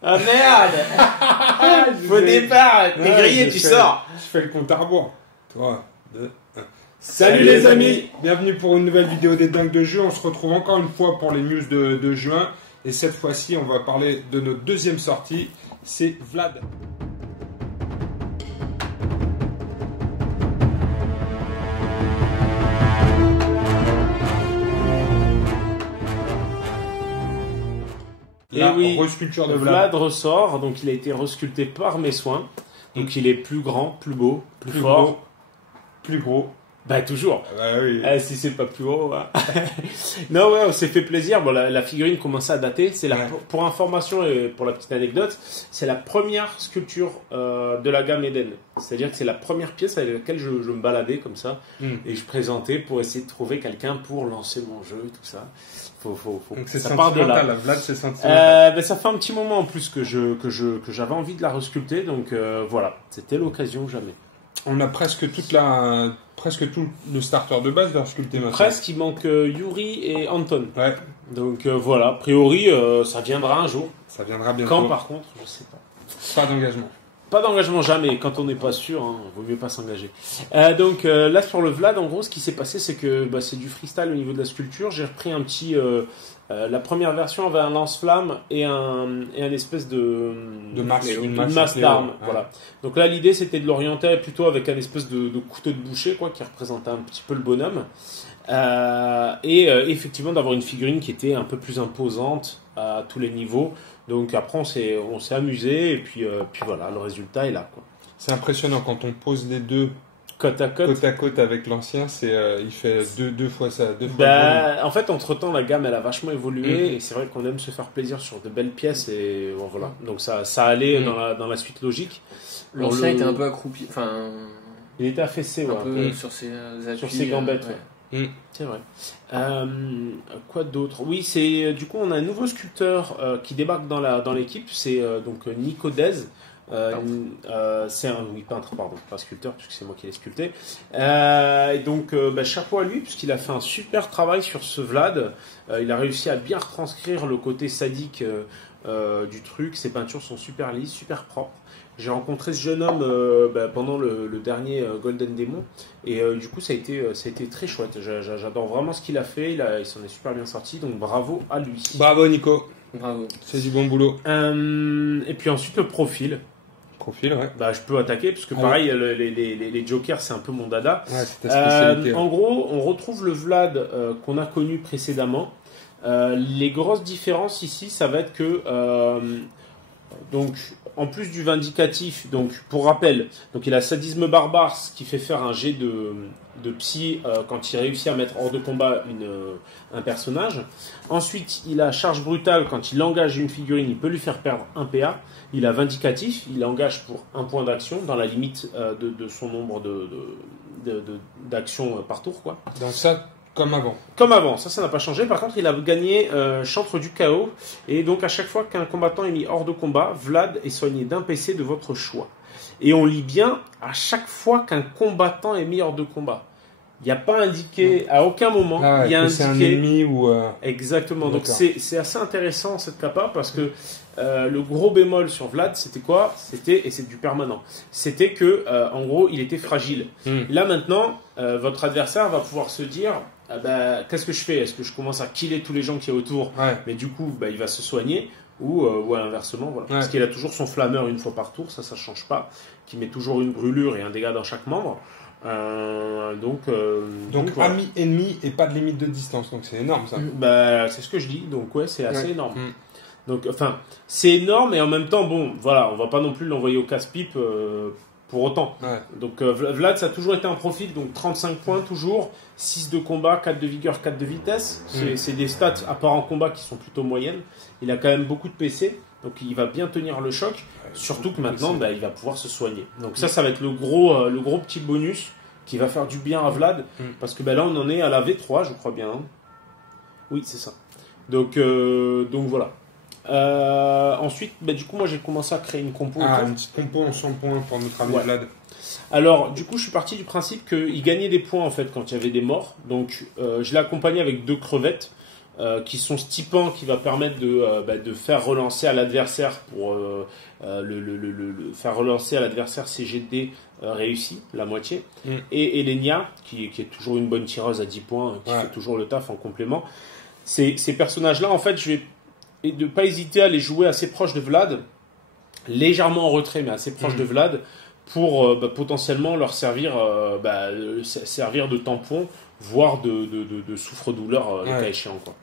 Ah merde. Au départ, t'es grillé, tu sors. Je fais le compte à rebours. 3, 2, 1. Salut les amis. Bienvenue pour une nouvelle vidéo des dingues de jeu. On se retrouve encore une fois pour les news de juin. Et cette fois-ci, on va parler de notre deuxième sortie. C'est Vlad. Et oui, resculpture de Vlad ressort, donc il a été resculpté par mes soins. Donc il est plus grand, plus beau, plus fort. Gros, plus gros. Bah toujours. Bah oui. Si c'est pas plus haut. Hein. Non ouais, on s'est fait plaisir. Bon, la figurine commençait à dater. C'est pour information et pour la petite anecdote, c'est la première sculpture de la gamme Eden. C'est-à-dire que c'est la première pièce avec laquelle je me baladais comme ça et je présentais pour essayer de trouver quelqu'un pour lancer mon jeu et tout ça. Donc c'est ça part de là. Vlad, c'est sentimental. Ça fait un petit moment en plus que j'avais envie de la resculpter, donc voilà, c'était l'occasion jamais. On a presque tout le starter de base de resculpter maintenant. Presque, il manque Yuri et Anton. Ouais. Donc voilà, a priori, ça viendra un jour. Ça viendra bientôt. Quand par contre, je sais pas. Pas d'engagement. Pas d'engagement jamais, quand on n'est pas sûr, hein, vaut mieux pas s'engager. Donc là sur le Vlad, en gros, ce qui s'est passé, c'est que c'est du freestyle au niveau de la sculpture. J'ai repris un petit... la première version avait un lance-flamme et un espèce de masse d'armes. Ouais. Voilà. Donc là, l'idée, c'était de l'orienter plutôt avec un espèce de couteau de boucher, quoi, qui représentait un petit peu le bonhomme. Effectivement, d'avoir une figurine qui était un peu plus imposante à tous les niveaux. Donc après, on s'est amusé et puis voilà, le résultat est là, quoi. C'est impressionnant quand on pose les deux côte à côte avec l'ancien, il fait deux fois ça. En fait, entre-temps, la gamme, elle a vachement évolué et c'est vrai qu'on aime se faire plaisir sur de belles pièces et bon, voilà. Donc ça allait dans la suite logique. L'ancien était un peu accroupi, enfin... Il était affaissé, un peu sur ses appuis. Sur ses gambettes, ouais. C'est vrai. Quoi d'autre? Oui, c'est du coup on a un nouveau sculpteur qui débarque dans l'équipe. C'est donc Nico Dez. C'est un peintre, pardon, pas sculpteur puisque c'est moi qui l'ai sculpté. Et donc chapeau à lui puisqu'il a fait un super travail sur ce Vlad. Il a réussi à bien retranscrire le côté sadique du truc. Ses peintures sont super lisses, super propres. J'ai rencontré ce jeune homme pendant le dernier Golden Demon et du coup ça a été très chouette. J'adore vraiment ce qu'il a fait, il s'en est super bien sorti, donc bravo à lui. Bravo Nico. Bravo. C'est du bon boulot. Et puis ensuite le profil. Profil, ouais. Je peux attaquer parce que pareil les jokers c'est un peu mon dada. Ouais, c'est ta spécialité. En gros on retrouve le Vlad qu'on a connu précédemment. Les grosses différences ici ça va être que donc en plus du vindicatif, donc pour rappel, donc il a sadisme barbare, ce qui fait faire un jet de psy quand il réussit à mettre hors de combat un personnage. Ensuite, il a charge brutale, quand il engage une figurine, il peut lui faire perdre un PA. Il a vindicatif, il engage pour un point d'action dans la limite de son nombre d'actions par tour, quoi. Dans ça. Comme avant, ça n'a pas changé. Par contre, il a gagné chantre du chaos. Et donc, à chaque fois qu'un combattant est mis hors de combat, Vlad est soigné d'un PC de votre choix. Et on lit bien à chaque fois qu'un combattant est mis hors de combat. Il n'y a pas indiqué, à aucun moment, il y a indiqué. C'est un ennemi ou. Exactement. Donc, c'est assez intéressant cette capa parce que le gros bémol sur Vlad, c'était quoi? Et c'est du permanent. C'était que, en gros, il était fragile. Là, maintenant, votre adversaire va pouvoir se dire. Qu'est-ce que je fais? Est-ce que je commence à killer tous les gens qui est autour, mais du coup il va se soigner ou inversement, voilà. Parce qu'il a toujours son flammeur une fois par tour, ça change pas, qui met toujours une brûlure et un dégât dans chaque membre. Donc voilà. Ami, ennemi et pas de limite de distance, donc c'est énorme ça. C'est ce que je dis, donc c'est assez énorme. Donc c'est énorme et en même temps bon voilà, on va pas non plus l'envoyer au casse-pipe pour autant. Donc Vlad ça a toujours été un profil, donc 35 points toujours, 6 de combat, 4 de vigueur, 4 de vitesse. C'est des stats à part en combat qui sont plutôt moyennes. Il a quand même beaucoup de PC, donc il va bien tenir le choc, surtout que maintenant il va pouvoir se soigner. Donc ça va être le gros petit bonus qui va faire du bien à Vlad, parce que là on en est à la V3 je crois bien. Oui c'est ça. Donc voilà. Ensuite, du coup, moi j'ai commencé à créer une compo. Une petite compo en 100 points pour notre ami Vlad. Alors, du coup, je suis parti du principe qu'il gagnait des points en fait quand il y avait des morts. Donc, je l'ai accompagné avec 2 crevettes. qui sont stipants, qui va permettre de faire relancer à l'adversaire pour faire relancer à l'adversaire CGD réussi, la moitié. Et Elenia, qui est toujours une bonne tireuse à 10 points, qui fait toujours le taf en complément. Ces personnages-là, en fait, je vais ne pas hésiter à les jouer assez proches de Vlad, légèrement en retrait, mais assez proches de Vlad, pour potentiellement leur servir de tampon, voire de souffre-douleur, le cas échéant, quoi.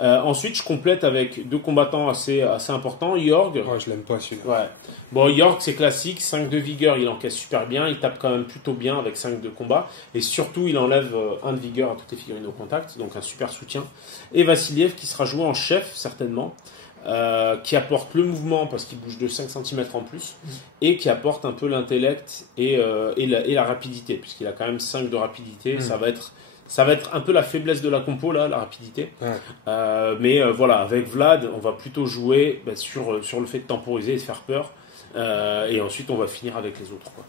Ensuite, je complète avec 2 combattants assez importants. Yorg. Ouais, je l'aime pas celui-là. Ouais. Bon, Yorg, c'est classique. 5 de vigueur, il encaisse super bien. Il tape quand même plutôt bien avec 5 de combat. Et surtout, il enlève 1 de vigueur à toutes les figurines au contact. Donc, un super soutien. Et Vassiliev, qui sera joué en chef, certainement. Qui apporte le mouvement parce qu'il bouge de 5 cm en plus. Et qui apporte un peu l'intellect et la rapidité. Puisqu'il a quand même 5 de rapidité. Ça va être un peu la faiblesse de la compo, là, la rapidité. Mais voilà, avec Vlad, on va plutôt jouer sur le fait de temporiser et de faire peur. Et ensuite, on va finir avec les autres, quoi.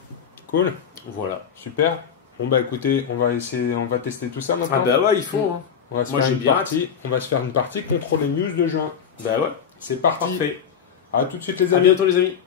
Cool. Voilà. Super. Bon, bah écoutez, on va tester tout ça maintenant. Ah, bah ouais, il faut. Hein. On va se faire une partie contre les news de juin. Bah ouais. C'est parti. Parfait. À tout de suite, les À amis. bientôt, les amis.